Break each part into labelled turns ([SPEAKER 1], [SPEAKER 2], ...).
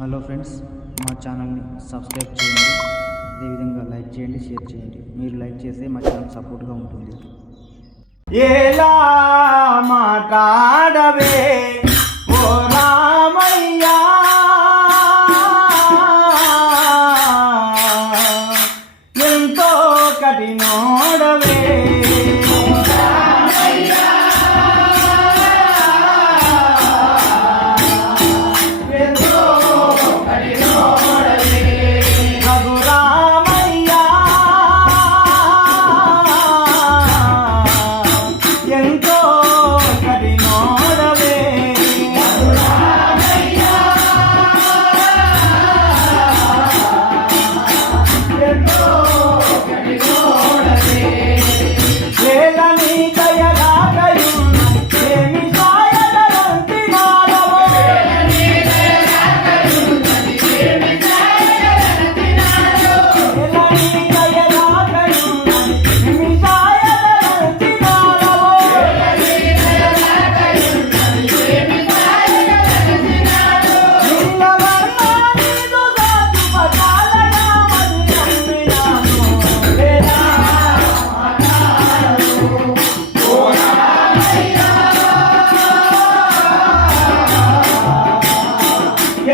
[SPEAKER 1] Hello friends మా ఛానల్ని subscribe చేయండి. అదేవిధంగా లైక్ చేయండి షేర్ చేయండి. మీరు లైక్ చేస్తే మా ఛానల్ సపోర్ట్గా ఉంటుంది.
[SPEAKER 2] ఎలా మాట్లాడవే?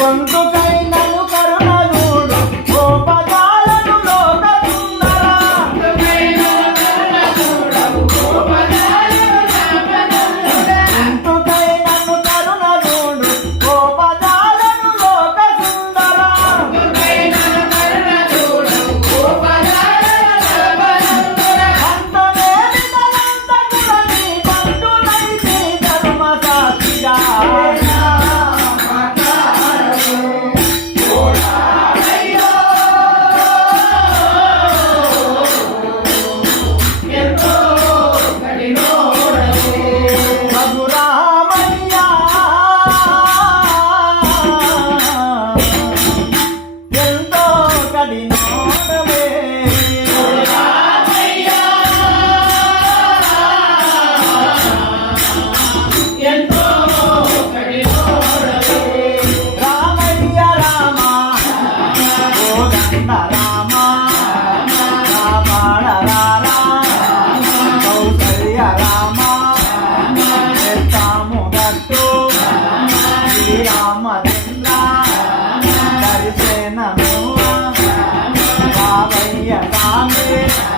[SPEAKER 2] cuando 两大杯